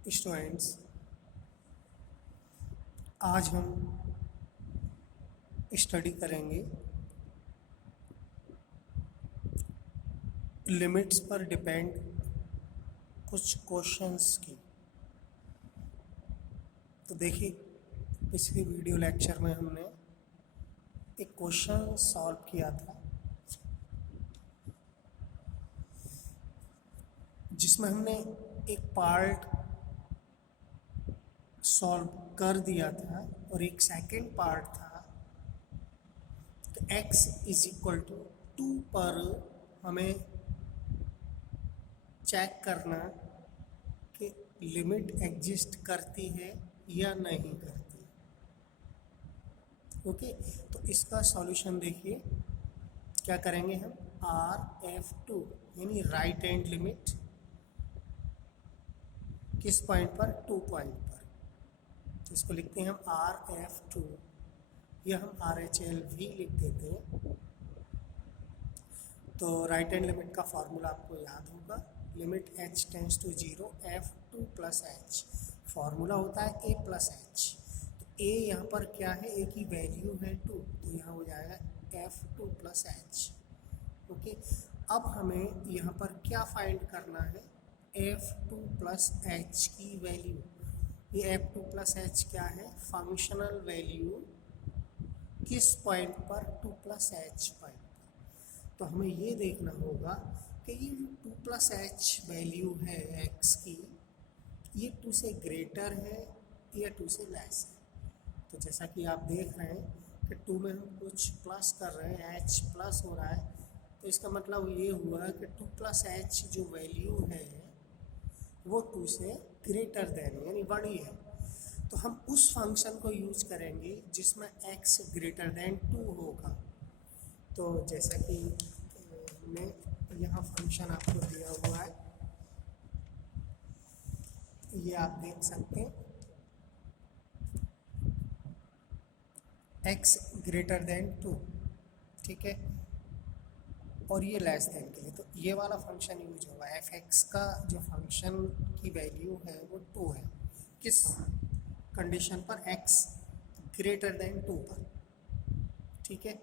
Students, आज हम study करेंगे लिमिट्स पर डिपेंड कुछ क्वेश्चंस की। तो देखिए, पिछले वीडियो लेक्चर में हमने एक क्वेश्चन सॉल्व किया था जिसमें हमने एक पार्ट सॉल्व कर दिया था और एक सेकंड पार्ट था। तो x इज इक्वल टू 2 पर हमें चेक करना कि लिमिट एग्जिस्ट करती है या नहीं करती। ओके, तो इसका सॉल्यूशन देखिए, क्या करेंगे हम RF2 यानी राइट हैंड लिमिट किस पॉइंट पर, 2 पॉइंट पर। तो इसको लिखते हैं हम RF2 या हम RHL भी लिख देते हैं। तो राइट हैंड लिमिट का फॉर्मूला आपको याद होगा, limit h tends to 0 F2 plus h। Formula होता है a प्लस h। तो a यहाँ पर क्या है, a की वैल्यू है 2, तो यहाँ हो जाएगा F2 प्लस h। ओके, अब हमें यहाँ पर क्या फाइंड करना है, F2 प्लस h की वैल्यू। ये F2 प्लस h क्या है, फंक्शनल वैल्यू किस पॉइंट पर, 2 प्लस h पॉइंट पर। तो हमें ये देखना होगा कि ये 2 प्लस h वैल्यू है x की, ये 2 से ग्रेटर है या 2 से लेस है। तो जैसा कि आप देख रहे हैं कि 2 में हम कुछ प्लस कर रहे हैं, h प्लस हो रहा है, तो इसका मतलब ये हुआ कि 2 प्लस h जो वैल्यू है वो 2 से ग्रेटर देन यानी बड़ी है। तो हम उस फंक्शन को यूज करेंगे जिसमें x ग्रेटर देन 2 होगा। तो जैसा कि हमने यहाँ फंक्शन आपको दिया हुआ है, ये आप देख सकते हैं, x ग्रेटर देन 2, ठीक है, और ये लेस देन के लिए। तो ये वाला फंक्शन यूज होगा। f(x) का जो फंक्शन की वैल्यू है वो 2 है, किस कंडीशन पर, x ग्रेटर देन 2 पर, ठीक है।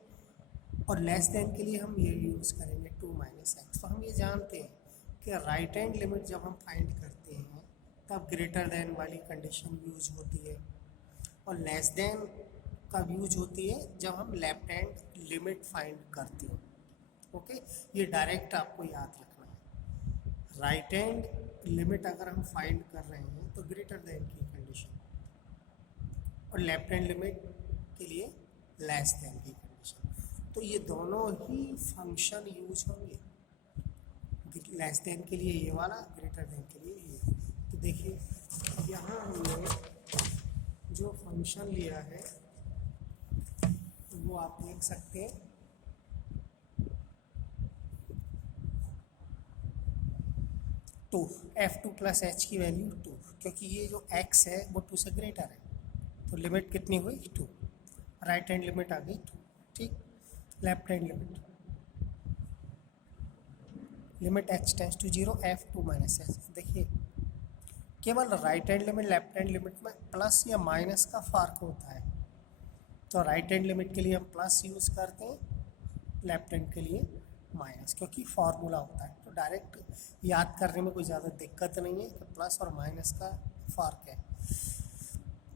और लेस देन के लिए हम ये यूज़ करेंगे 2 माइनस एक्स। तो हम ये जानते हैं कि राइट हैंड लिमिट जब हम फाइंड करते हैं तब ग्रेटर देन वाली कंडीशन यूज होती है, और लेस देन कब यूज होती है, जब हम लेफ्ट हैंड लिमिट फाइंड करते हैं। ओके, ये डायरेक्ट आपको याद रखना है। राइट हैंड लिमिट अगर हम फाइंड कर रहे हैं तो ग्रेटर देन की कंडीशन, और लेफ्ट हैंड लिमिट के लिए लेस देन की कंडीशन। तो ये दोनों ही फंक्शन यूज होंगे, लेस देन के लिए ये वाला, ग्रेटर देन के लिए ये। तो देखिए, यहाँ हमने जो फंक्शन लिया है वो आप देख सकते हैं, टू, F2 प्लस h की वैल्यू 2, क्योंकि ये जो x है वो 2 से ग्रेटर है। तो लिमिट कितनी हुई, 2। राइट हैंड लिमिट आ गई 2, ठीक। Left hand limit h tends to 0 F2 minus h। देखिए, केवल right hand limit left hand limit में प्लस या माइनस का फ़र्क होता है। तो राइट हैंड लिमिट के लिए हम प्लस यूज़ करते हैं, लेफ्ट हैंड के लिए माइनस, क्योंकि फार्मूला होता है। तो डायरेक्ट याद करने में कोई ज़्यादा दिक्कत नहीं है कि प्लस और माइनस का फ़र्क है।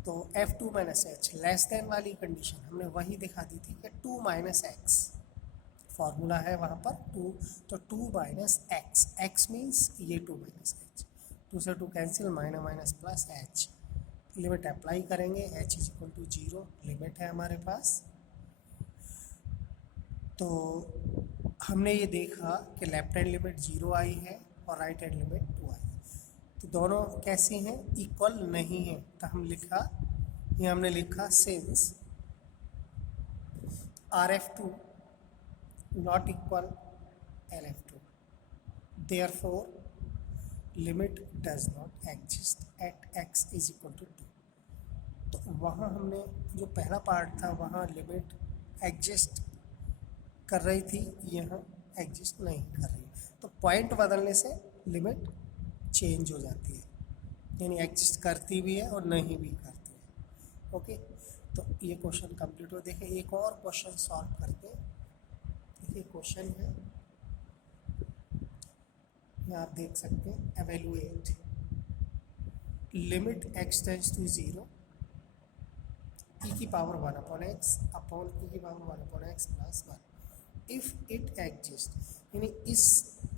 तो F2 minus h less than वाली कंडीशन हमने वही दिखा दी थी कि 2 माइनस एक्स, फार्मूला है वहाँ पर 2, तो 2 माइनस एक्स, एक्स मीन्स ये 2 माइनस एच, 2 से 2 cancel, minus minus plus h। Limit apply करेंगे, h is equal to 0 limit है हमारे पास। तो हमने ये देखा कि लेफ्ट हैंड लिमिट 0 आई है और राइट हैंड लिमिट 2 आई है। तो दोनों कैसी हैं, इक्वल नहीं है। तो हम लिखा, ये हमने लिखा since RF2 not equal LF2, therefore limit does not exist at x is equal to 2। तो वहाँ हमने जो पहला पार्ट था वहाँ लिमिट एग्जिस्ट कर रही थी, यहाँ एग्जिस्ट नहीं कर रही। तो पॉइंट बदलने से लिमिट चेंज हो जाती है। यानी एग्जिस्ट करती भी है और नहीं भी करती है। ओके, तो ये क्वेश्चन कंप्लीट हो। देखिए एक और क्वेश्चन सॉल्व करते हैं। देखिए क्वेश्चन है, यहाँ आप देख सकते हैं, evaluate limit x tends to 0 e की power 1 upon x upon e की power 1 upon x plus 1 if it exist. यानी इस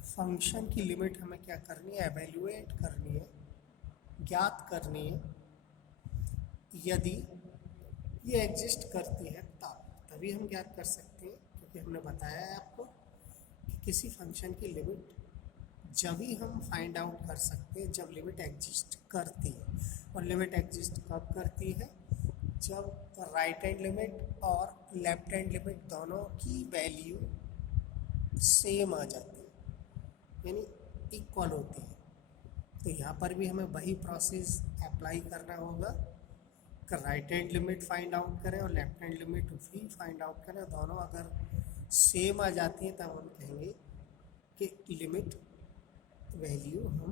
फंक्शन की लिमिट हमें क्या करनी है, एवेल्युएट करनी है, ज्ञात करनी है। यदि ये एग्जिस्ट करती है तभी हम ज्ञात कर सकते हैं, क्योंकि हमने बताया है आपको कि किसी फंक्शन की लिमिट जब ही हम फाइंड आउट कर सकते हैं जब लिमिट एग्जिस्ट करती है। और लिमिट एग्जिस्ट कब करती है, जब राइट हैंड लिमिट और लेफ्ट हैंड लिमिट दोनों की वैल्यू सेम आ जाती है, यानी इक्वल होती है। तो यहाँ पर भी हमें वही प्रोसेस अप्लाई करना होगा कि right hand limit find out करें और लेफ्ट हैंड लिमिट भी फाइंड आउट करें। दोनों अगर सेम आ जाती है तब हम कहेंगे कि लिमिट वैल्यू हम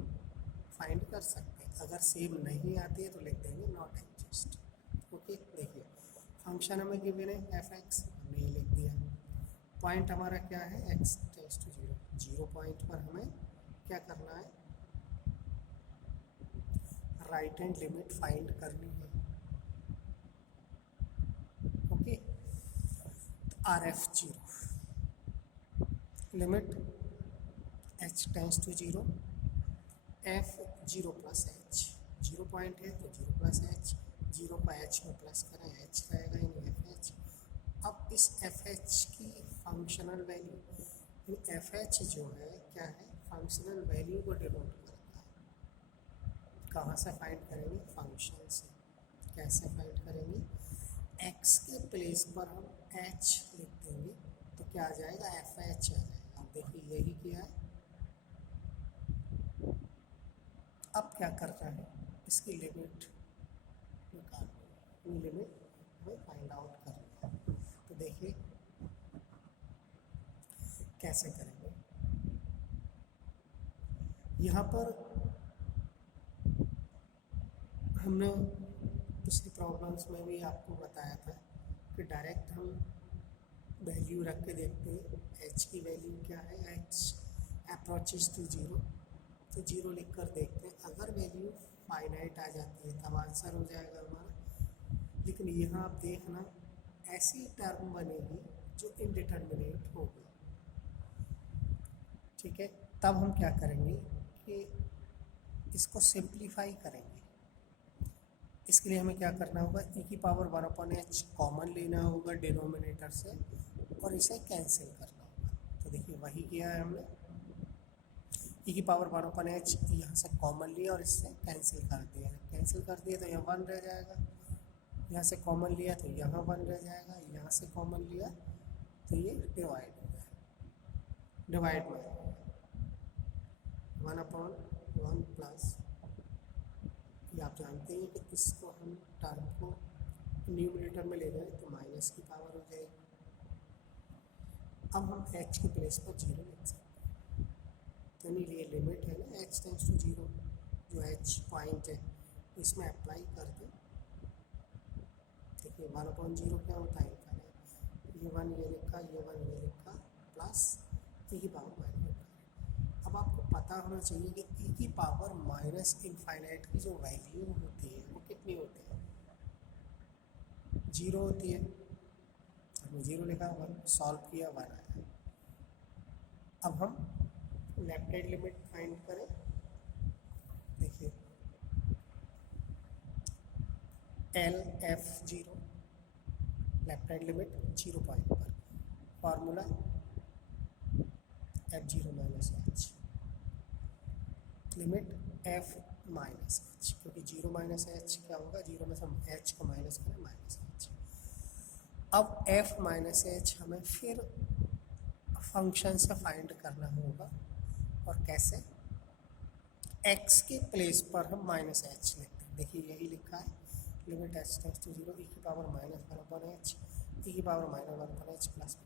फाइंड कर सकते हैं। अगर सेम नहीं आती है तो लिख देंगे नॉट एग्जिस्ट। ओके, देखिए फंक्शन हमें गिवन है एफ एक्स, हमने ये लिख दिया। पॉइंट हमारा क्या है, एक्स टेंड्स टू 0। 0 पॉइंट पर हमें क्या करना है, राइट हैंड लिमिट फाइंड करनी है। Okay, R F 0 limit h tends to 0 F 0 plus h. 0 point है तो 0 प्लस एच, 0 को एच में प्लस करें एच रहेगा यानी एफ एच। अब इस एफ एच की फंक्शनल वैल्यू, एफ एच जो है क्या है, फंक्शनल वैल्यू को डिनोट करता है। कहाँ से फाइंड करेंगे, फंक्शन से। कैसे फाइंड करेंगे, एक्स के प्लेस पर हम एच लिख देंगे तो क्या आ जाएगा, एफ एच आ जाएगा। अब देखिए यही किया है। अब क्या करना है, इसकी लिमिट निकालनी है, लिमिट हमें फाइंड आउट करनी है। तो देखिए कैसे करेंगे, यहाँ पर हमने पिछली प्रॉब्लम्स में भी आपको बताया था कि डायरेक्ट हम वैल्यू रख के देखते हैं। एच की वैल्यू क्या है, एच अप्रोचेस टू 0, तो 0 लिख कर देखते हैं। अगर वैल्यू फाइनाइट आ जाती है तब आंसर हो जाएगा हमारा। लेकिन यहाँ आप देखना ऐसी टर्म बनेगी जो इनडिटर्मिनेट होगी। ठीक है, तब हम क्या करेंगे कि इसको सिंप्लीफाई करेंगे। इसके लिए हमें क्या करना होगा, e की पावर 1 अपॉन एच कॉमन लेना होगा डिनोमिनेटर से और इसे कैंसिल करना होगा। तो देखिए वही किया है हमने, e की पावर 1 अपॉन एच यहाँ से कॉमन लिया और इससे कैंसिल कर दिया। कैंसिल कर दिया तो यहाँ 1 रह जाएगा, यहाँ से कॉमन लिया तो यहाँ 1 रह जाएगा, यहाँ से कॉमन लिया तो ये डिवाइड हो गया, डिवाइड में 1 अपॉन 1 प्लस, ये आप जानते हैं कि इसको हम टर्म को न्यूमरेटर में ले जाए तो माइनस की पावर हो जाएगी। अब हम h के प्लेस पर 0 लिख सकते हैं, यानी ये लिमिट है ना h टेंड्स टू 0, जो h पॉइंट है इसमें अप्लाई कर दें। देखिए 1/0 क्या होता है, ये 1 ये लिखा, ये 1 ये लिखा, प्लस e की पावर -। अब आपको पता होना चाहिए कि e की पावर माइनस इनफाइनाइट की जो वैल्यू होती है वो कितनी होती है, 0 होती है। हमने 0 लिखा, 1 सॉल्व किया, 1 आया। अब हम लेफ्ट हैंड लिमिट फाइंड करें। देखिए L F 0 left hand limit 0 point पर, formula f0 minus h, limit f minus h, क्योंकि 0 माइनस एच क्या होगा, 0 में से हम h को माइनस करें माइनस एच। अब f माइनस एच हमें फिर फंक्शन से फाइंड करना होगा, और कैसे, x के प्लेस पर हम माइनस एच लिखते हैं। देखिए यही लिखा है, limit h tends to 0 e की पावर -1 अपॉन एच, e की पावर -1 अपॉन एच प्लस।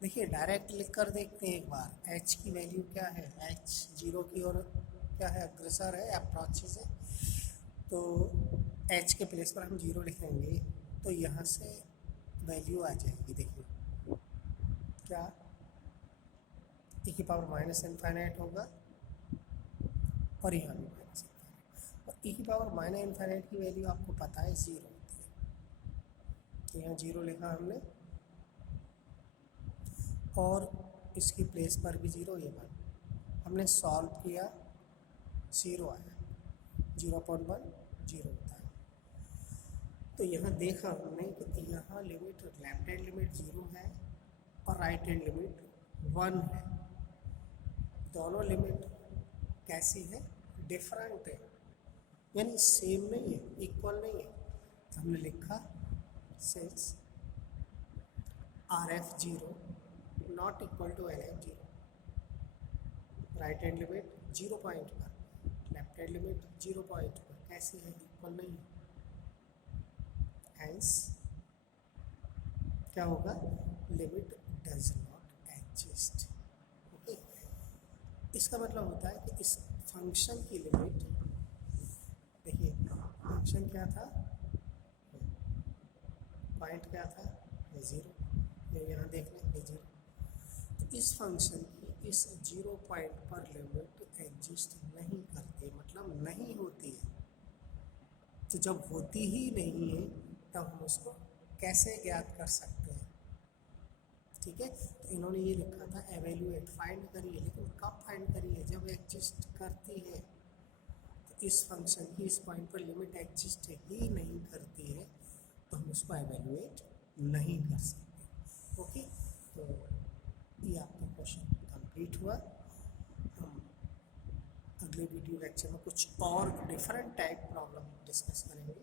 देखिए डायरेक्ट लिख कर देखते हैं एक बार, h की वैल्यू क्या है, h 0 की ओर क्या है, अग्रसर है, अप्रोचेस है, तो h के प्लेस पर हम 0 लिखेंगे तो यहाँ से वैल्यू आ जाएगी, देखिए क्या e की पावर माइनस इनफाइनाइट होगा और यहाँ भी माइनस इनफाइनाइट, और e की पावर माइनस इनफाइनाइट की वैल्यू आपको पता है 0 होती है, तो यहाँ 0 लिखा हमने और इसकी प्लेस पर भी 0, ये 1 हमने सॉल्व किया, 0 आया, 0.1 0 होता है। तो यहाँ देखा हमने कि यहाँ लिमिट लेफ्ट हैंड लिमिट 0 है और राइट हैंड लिमिट 1 है, दोनों लिमिट कैसी है, डिफरेंट है, यानी सेम नहीं है, इक्वल नहीं है। तो हमने लिखा since RF 0 not equal to LF 0, right hand limit 0 point पर, लेफ्ट हैंड लिमिट 0 पॉइंट पर, कैसी है, इक्वल नहीं है, हैंस क्या होगा, limit does not exist. Okay, इसका मतलब होता है कि इस फंक्शन की लिमिट, देखिए फंक्शन क्या था, पॉइंट क्या था, 0, ये यहाँ देख लें, 0। तो इस फंक्शन की इस 0 पॉइंट पर लिमिट एग्जिस्ट नहीं करती, मतलब नहीं होती है। तो जब होती ही नहीं है तब हम उसको कैसे ज्ञात कर सकते हैं, ठीक है। तो इन्होंने ये लिखा था एवेल्यूएट, फाइंड करिए, लेकिन कब फाइंड करिए, जब एग्जिस्ट करती है। तो इस फंक्शन की इस पॉइंट पर लिमिट एग्जिस्ट ही नहीं करती है तो हम उसको एवेल्यूएट नहीं कर सकते। ओके, तो ये आपका क्वेश्चन कंप्लीट हुआ। हम अगले वीडियो लेक्चर में कुछ और डिफरेंट टाइप प्रॉब्लम डिस्कस करेंगे।